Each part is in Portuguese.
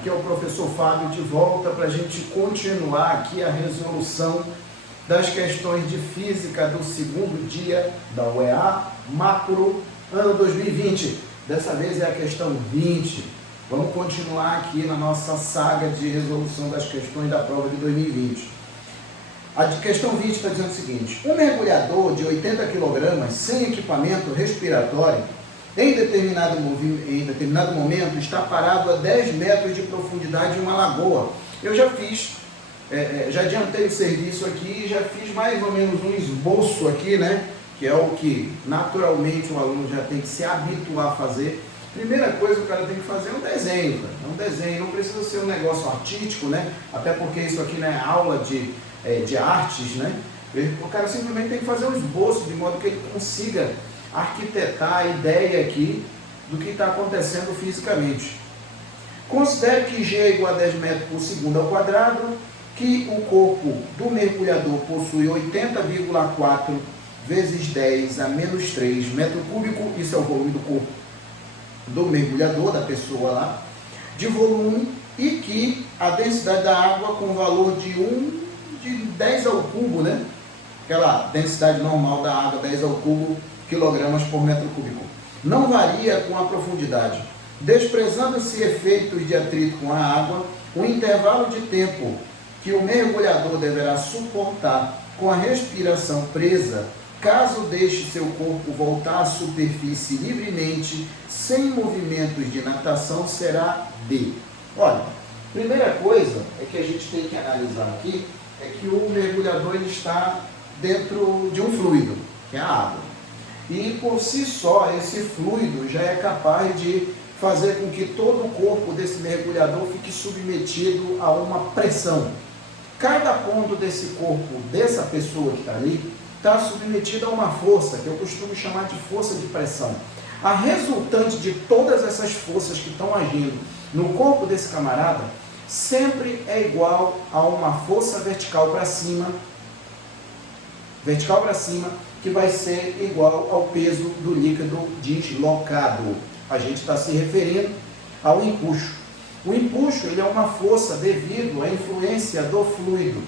Aqui é o professor Fábio de volta para a gente continuar aqui a resolução das questões de física do segundo dia da UEA Macro ano 2020. Dessa vez é a questão 20. Vamos continuar aqui na nossa saga de resolução das questões da prova de 2020. A questão 20 está dizendo o seguinte: um mergulhador de 80 kg sem equipamento respiratório em determinado momento está parado a 10 metros de profundidade em uma lagoa. Eu já fiz, já adiantei o serviço aqui, já fiz mais ou menos um esboço aqui, né? Que é o que naturalmente o aluno já tem que se habituar a fazer. Primeira coisa que o cara tem que fazer é um desenho, cara. É um desenho, não precisa ser um negócio artístico, né? Até porque isso aqui não é aula de artes, né? O cara simplesmente tem que fazer um esboço de modo que ele consiga arquitetar a ideia aqui do que está acontecendo fisicamente. Considere que G é igual a 10 metros por segundo ao quadrado, que o corpo do mergulhador possui 80,4 vezes 10 a menos 3 metro cúbico, isso é o volume do corpo do mergulhador, da pessoa lá, de volume, e que a densidade da água com valor de 10 ao cubo, né? Aquela densidade normal da água, 10 ao cubo, quilogramas por metro cúbico. Não varia com a profundidade. Desprezando-se efeitos de atrito com a água, o intervalo de tempo que o mergulhador deverá suportar com a respiração presa, caso deixe seu corpo voltar à superfície livremente, sem movimentos de natação, será de... Olha, primeira coisa é que a gente tem que analisar aqui, é que o mergulhador ele está dentro de um fluido, que é a água. E por si só, esse fluido já é capaz de fazer com que todo o corpo desse mergulhador fique submetido a uma pressão. Cada ponto desse corpo, dessa pessoa que está ali, está submetido a uma força, que eu costumo chamar de força de pressão. A resultante de todas essas forças que estão agindo no corpo desse camarada, sempre é igual a uma força vertical para cima, que vai ser igual ao peso do líquido deslocado. A gente está se referindo ao empuxo. O empuxo ele é uma força devido à influência do fluido.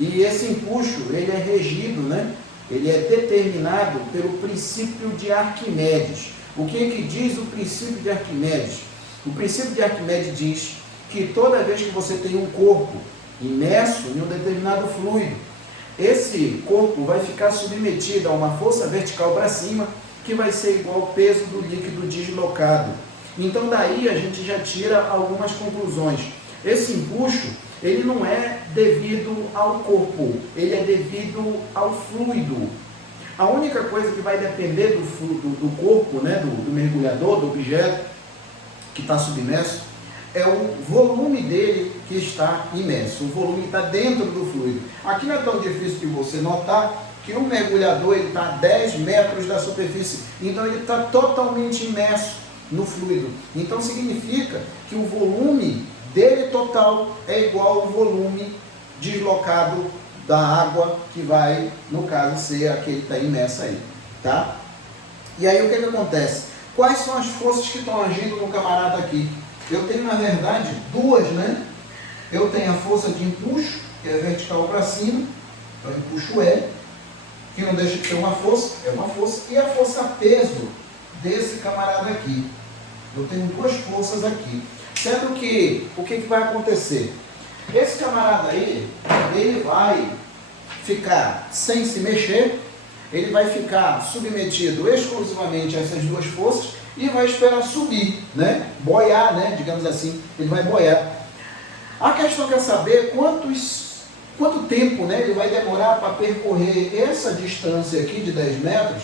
E esse empuxo ele é regido, né? Ele é determinado pelo princípio de Arquimedes. O que diz o princípio de Arquimedes? O princípio de Arquimedes diz que toda vez que você tem um corpo imerso em um determinado fluido, esse corpo vai ficar submetido a uma força vertical para cima, que vai ser igual ao peso do líquido deslocado. Então daí a gente já tira algumas conclusões. Esse empuxo, ele não é devido ao corpo, ele é devido ao fluido. A única coisa que vai depender do corpo, né, do mergulhador, do objeto que está submerso, é o volume dele que está imerso, o volume que está dentro do fluido. Aqui não é tão difícil de você notar que o mergulhador está a 10 metros da superfície, então ele está totalmente imerso no fluido. Então significa que o volume dele total é igual ao volume deslocado da água, que vai, no caso, ser aquele que está imerso aí, tá? E aí o que acontece? Quais são as forças que estão agindo no camarada aqui? Eu tenho, na verdade, duas, né? Eu tenho a força de empuxo, que é vertical para cima, então empuxo é, que não deixa de ser uma força, é uma força, e a força peso desse camarada aqui. Eu tenho duas forças aqui. Sendo que, o que vai acontecer? Esse camarada aí, ele vai ficar sem se mexer, ele vai ficar submetido exclusivamente a essas duas forças, e vai esperar subir, né? Boiar, né? Digamos assim, ele vai boiar. A questão quer saber quanto tempo, né, ele vai demorar para percorrer essa distância aqui de 10 metros,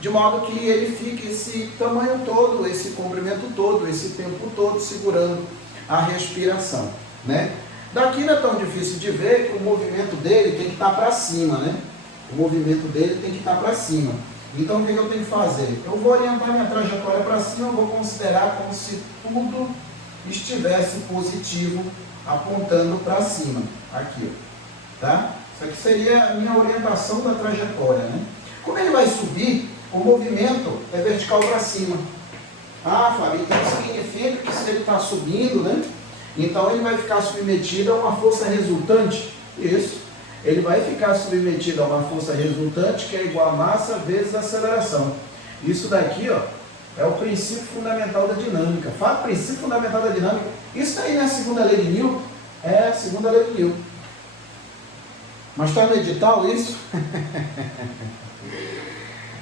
de modo que ele fique esse tamanho todo, esse comprimento todo, esse tempo todo segurando a respiração, né? Daqui não é tão difícil de ver que o movimento dele tem que estar para cima, né? O movimento dele tem que estar para cima. Então, o que eu tenho que fazer? Eu vou orientar minha trajetória para cima, eu vou considerar como se tudo estivesse positivo, apontando para cima. Aqui, ó. Tá? Isso aqui seria a minha orientação da trajetória, né? Como ele vai subir, o movimento é vertical para cima. Ah, Fábio, então significa que se ele está subindo, né? Então ele vai ficar submetido a uma força resultante, isso, ele vai ficar submetido a uma força resultante que é igual a massa vezes a aceleração. Isso daqui, ó, é o princípio fundamental da dinâmica. Fala princípio fundamental da dinâmica. Isso aí não é a segunda lei de Newton? É a segunda lei de Newton. Mas está no edital isso?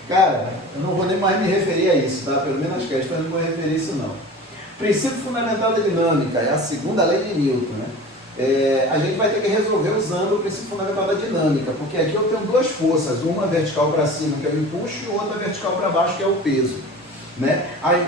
Cara, eu não vou nem mais me referir a isso, tá? Pelo menos as questões eu não vou referir a isso não. Princípio fundamental da dinâmica é a segunda lei de Newton, né? A gente vai ter que resolver usando o princípio fundamental da dinâmica, porque aqui eu tenho duas forças, uma vertical para cima, que é o empuxo, e outra vertical para baixo, que é o peso. Né? Aí,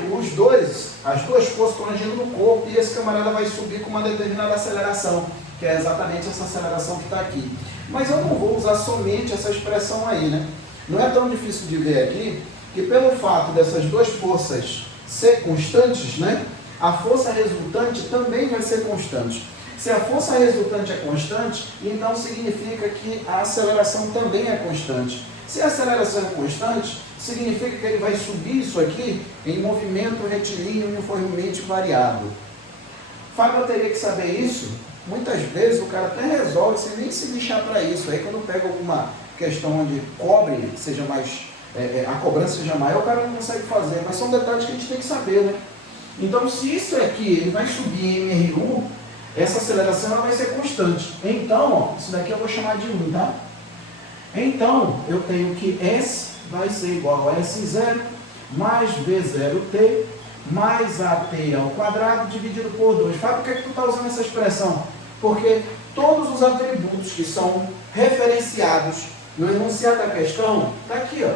as duas forças estão agindo no corpo e esse camarada vai subir com uma determinada aceleração, que é exatamente essa aceleração que está aqui. Mas eu não vou usar somente essa expressão aí, né? Não é tão difícil de ver aqui que pelo fato dessas duas forças ser constantes, né? A força resultante também vai ser constante. Se a força resultante é constante, então significa que a aceleração também é constante. Se a aceleração é constante, significa que ele vai subir isso aqui em movimento retilíneo uniformemente variado. Fábio, eu teria que saber isso? Muitas vezes o cara até resolve sem nem se lixar para isso. Aí quando pega alguma questão onde cobre seja mais, a cobrança seja maior, o cara não consegue fazer. Mas são detalhes que a gente tem que saber, né? Então, se isso aqui ele vai subir em R1, essa aceleração ela vai ser constante. Então, ó, isso daqui eu vou chamar de 1, tá? Então, eu tenho que S vai ser igual a S0 mais V0T mais AT ao quadrado dividido por 2. Fábio, por que tu está usando essa expressão? Porque todos os atributos que são referenciados no enunciado da questão, está aqui, ó.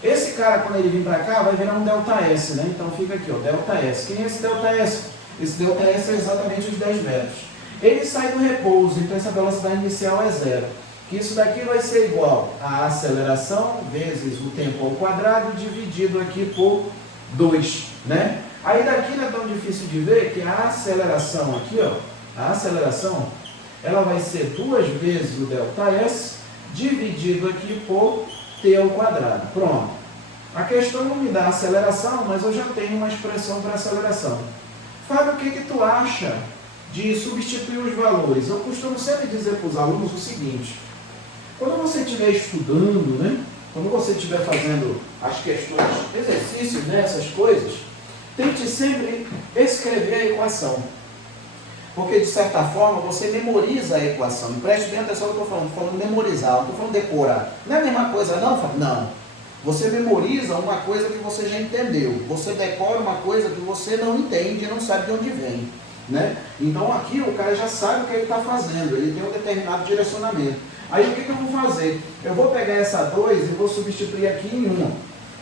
Esse cara, quando ele vir para cá, vai virar um ΔS, né? Então fica aqui, ó, ΔS. Quem é esse ΔS? Esse ΔS é exatamente os 10 metros. Ele sai do repouso, então essa velocidade inicial é 0. Que isso daqui vai ser igual a aceleração vezes o tempo ao quadrado dividido aqui por 2, né? Aí daqui não é tão difícil de ver que a aceleração aqui, ó, a aceleração, ela vai ser 2 vezes o ΔS dividido aqui por T ao quadrado. Pronto. A questão não me dá aceleração, mas eu já tenho uma expressão para aceleração. Fábio, o que tu acha de substituir os valores? Eu costumo sempre dizer para os alunos o seguinte: quando você estiver estudando, né? Quando você estiver fazendo as questões, exercícios, né, essas coisas, tente sempre escrever a equação. Porque, de certa forma, você memoriza a equação. E preste bem atenção no que eu estou falando memorizar, não estou falando decorar. Não é a mesma coisa, não, Fábio? Não. Você memoriza uma coisa que você já entendeu. Você decora uma coisa que você não entende e não sabe de onde vem. Né? Então, aqui o cara já sabe o que ele está fazendo. Ele tem um determinado direcionamento. Aí, o que eu vou fazer? Eu vou pegar essa 2 e vou substituir aqui em 1.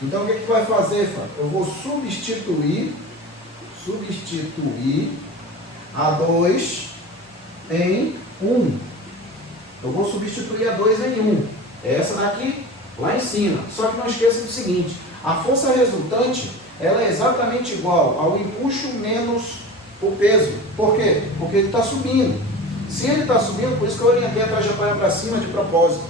Então, o que tu vai fazer, Fábio? Eu vou substituir a 2 em 1. Eu vou substituir a 2 em 1. Essa daqui, lá em cima. Só que não esqueça do seguinte: a força resultante, ela é exatamente igual ao empuxo menos o peso. Por quê? Porque ele está subindo. Se ele está subindo, por isso que eu orientei a trajetória para cima de propósito.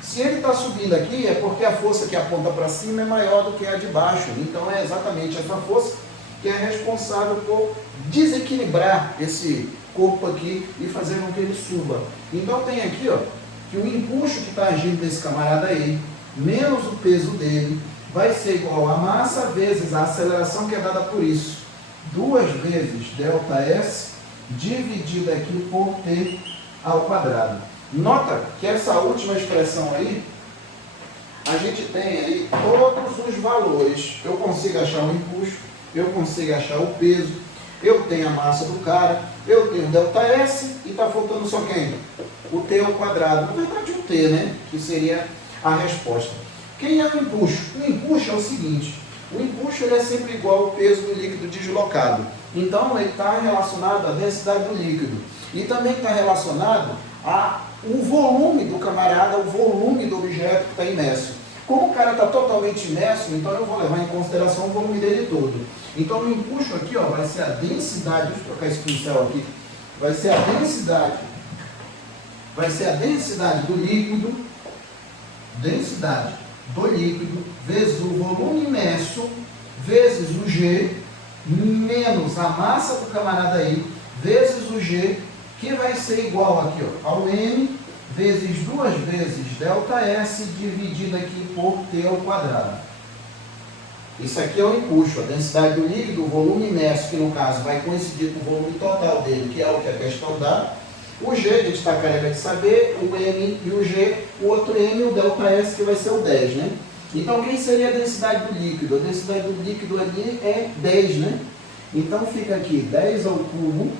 Se ele está subindo aqui, é porque a força que aponta para cima é maior do que a de baixo. Então é exatamente essa força que é responsável por desequilibrar esse corpo aqui e fazer com que ele suba. Então tem aqui, ó, que o empuxo que está agindo desse camarada aí, menos o peso dele, vai ser igual a massa vezes a aceleração que é dada por isso. 2 vezes ΔS dividido aqui por T ao quadrado. Nota que essa última expressão aí, a gente tem aí todos os valores. Eu consigo achar o empuxo, eu consigo achar o peso, eu tenho a massa do cara, eu tenho o ΔS e está faltando só quem? O T ao quadrado. Na verdade, o T, né? Que seria a resposta. Quem é o empuxo? O empuxo é o seguinte: o empuxo ele é sempre igual ao peso do líquido deslocado. Então, ele está relacionado à densidade do líquido. E também está relacionado ao volume do camarada, o volume do objeto que está imerso. Como o cara está totalmente imerso, então eu vou levar em consideração o volume dele todo. Então, o empuxo aqui, ó, vai ser a densidade, deixa eu trocar esse pincel aqui, vai ser a densidade do líquido, vezes o volume imerso, vezes o G, menos a massa do camarada aí, vezes o G, que vai ser igual aqui, ó, ao M vezes 2 vezes ΔS dividido aqui por T ao quadrado. Isso aqui é o empuxo, a densidade do líquido, o volume imerso, que no caso vai coincidir com o volume total dele, que é o que a questão dá. O G, a gente está careca de saber, o M e o G, o outro M e o ΔS, que vai ser o 10, né? Então, quem seria a densidade do líquido? A densidade do líquido ali é 10, né? Então, fica aqui 10 ao cubo,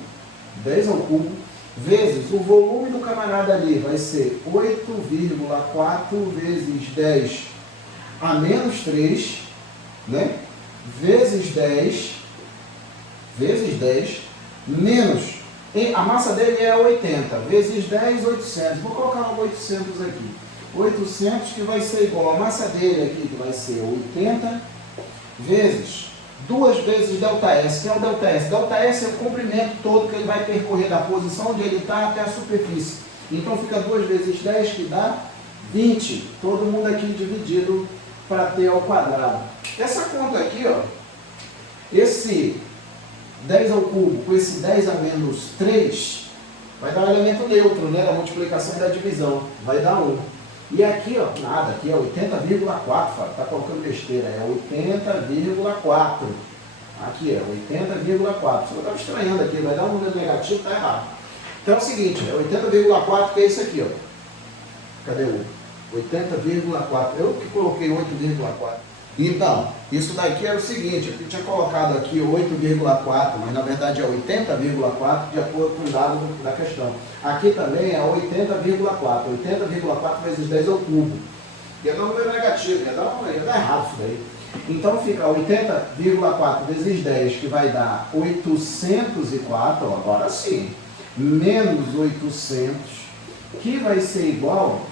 vezes o volume do camarada ali vai ser 8,4 vezes 10 a menos 3, né? Vezes 10, menos, a massa dele é 80, vezes 10, 800. Vou colocar um 800 aqui. 800 que vai ser igual a massa dele aqui, que vai ser 80, vezes 2 vezes ΔS. Que é o ΔS? ΔS é o comprimento todo que ele vai percorrer da posição onde ele está até a superfície. Então fica 2 vezes 10, que dá 20. Todo mundo aqui dividido para T ao quadrado. Essa conta aqui, ó, esse 10 ao cubo com esse 10 a menos 3, vai dar um elemento neutro, né, da multiplicação e da divisão. Vai dar 1. E aqui, ó, nada, aqui é 80,4, tá colocando besteira, é 80,4. Aqui é 80,4. Você estava estranhando aqui, vai dar um número negativo, tá errado. Então é o seguinte, é 80,4, que é isso aqui, ó. Cadê o 80,4? Eu que coloquei 8,4. Então, isso daqui era o seguinte, eu tinha colocado aqui 8,4, mas na verdade é 80,4 de acordo com o dado da questão. Aqui também é 80,4, 80,4 vezes 10 ao cubo. Ia dar um número negativo, ia dar errado isso daí. Então fica 80,4 vezes 10, que vai dar 804, ó, agora sim, menos 800, que vai ser igual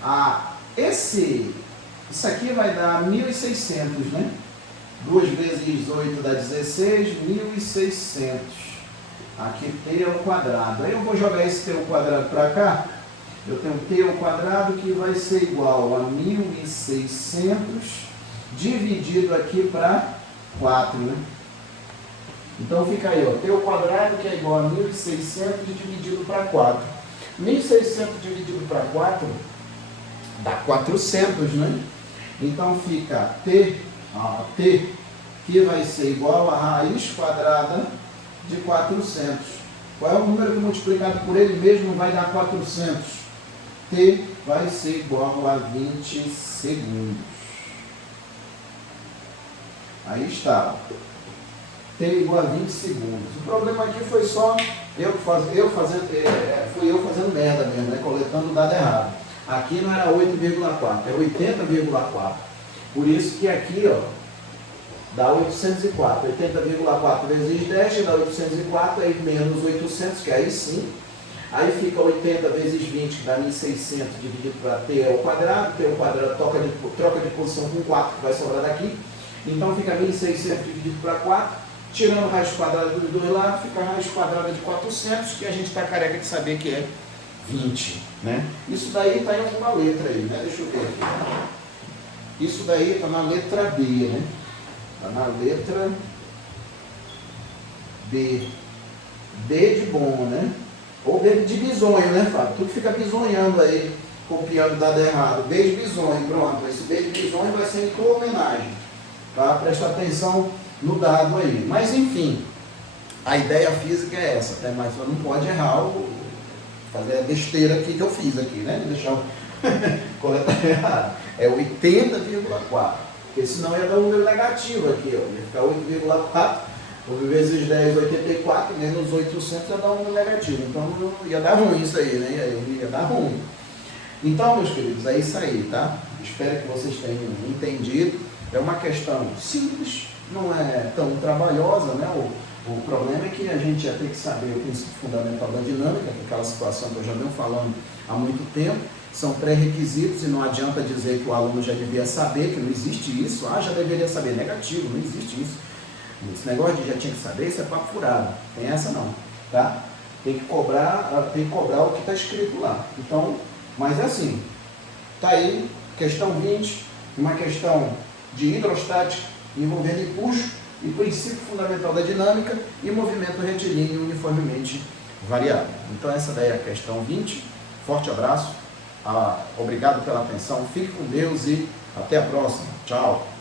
a isso aqui vai dar 1.600, né? 2 vezes 8 dá 16, 1.600. Aqui T ao quadrado. Aí eu vou jogar esse T ao quadrado para cá. Eu tenho T ao quadrado que vai ser igual a 1.600 dividido aqui para 4, né? Então fica aí, ó, T ao quadrado que é igual a 1.600 dividido para 4. 1.600 dividido para 4 dá 400, né? Então fica T que vai ser igual a raiz quadrada de 400. Qual é o número que multiplicado por ele mesmo vai dar 400? T vai ser igual a 20 segundos. Aí está. T igual a 20 segundos. O problema aqui foi só fui eu fazendo merda mesmo, né? Coletando o dado errado. Aqui não era 8,4, é 80,4. Por isso que aqui, ó, dá 804. 80,4 vezes 10 dá 804, aí menos 800, que aí sim. Aí fica 80 vezes 20, que dá 1.600 dividido para T ao quadrado. T ao quadrado troca de posição com 4, que vai sobrar daqui. Então fica 1.600 dividido para 4. Tirando raiz quadrada dos dois lados, fica a raiz quadrada de 400, que a gente está careca de saber que é 20, né? Isso daí está em alguma letra aí, né? Deixa eu ver aqui. Isso daí está na letra B, né? Está na letra B. B de bom, né? Ou B de bisonho, né, Fábio? Tu que fica bisonhando aí, copiando o dado errado. B de bisonho, pronto. Esse B de bisonho vai ser em tua homenagem. Tá? Presta atenção no dado aí. Mas, enfim, a ideia física é essa, tá? Mas você não pode errar fazer a besteira aqui que eu fiz aqui, né? Deixar o coletar errado. É 80,4. Porque senão ia dar um número negativo aqui, ó. Ia ficar 8,4 vezes 10, 84, menos 800 ia dar um número negativo. Então ia dar ruim isso aí, né? Ia dar ruim. Então, meus queridos, é isso aí, tá? Espero que vocês tenham entendido. É uma questão simples, não é tão trabalhosa, né? O problema é que a gente ia ter que saber o princípio fundamental da dinâmica, que é aquela situação que eu já venho falando há muito tempo. São pré-requisitos e não adianta dizer que o aluno já devia saber, que não existe isso. Ah, já deveria saber. Negativo, não existe isso. Esse negócio de já tinha que saber, isso é papo furado. Tem essa não, tá? Tem que cobrar o que está escrito lá. Então, mas é assim. Tá aí, questão 20, uma questão de hidrostática envolvendo empuxo. e princípio fundamental da dinâmica e movimento retilíneo uniformemente variável. Então essa daí é a questão 20. Forte abraço, obrigado pela atenção, fique com Deus e até a próxima. Tchau!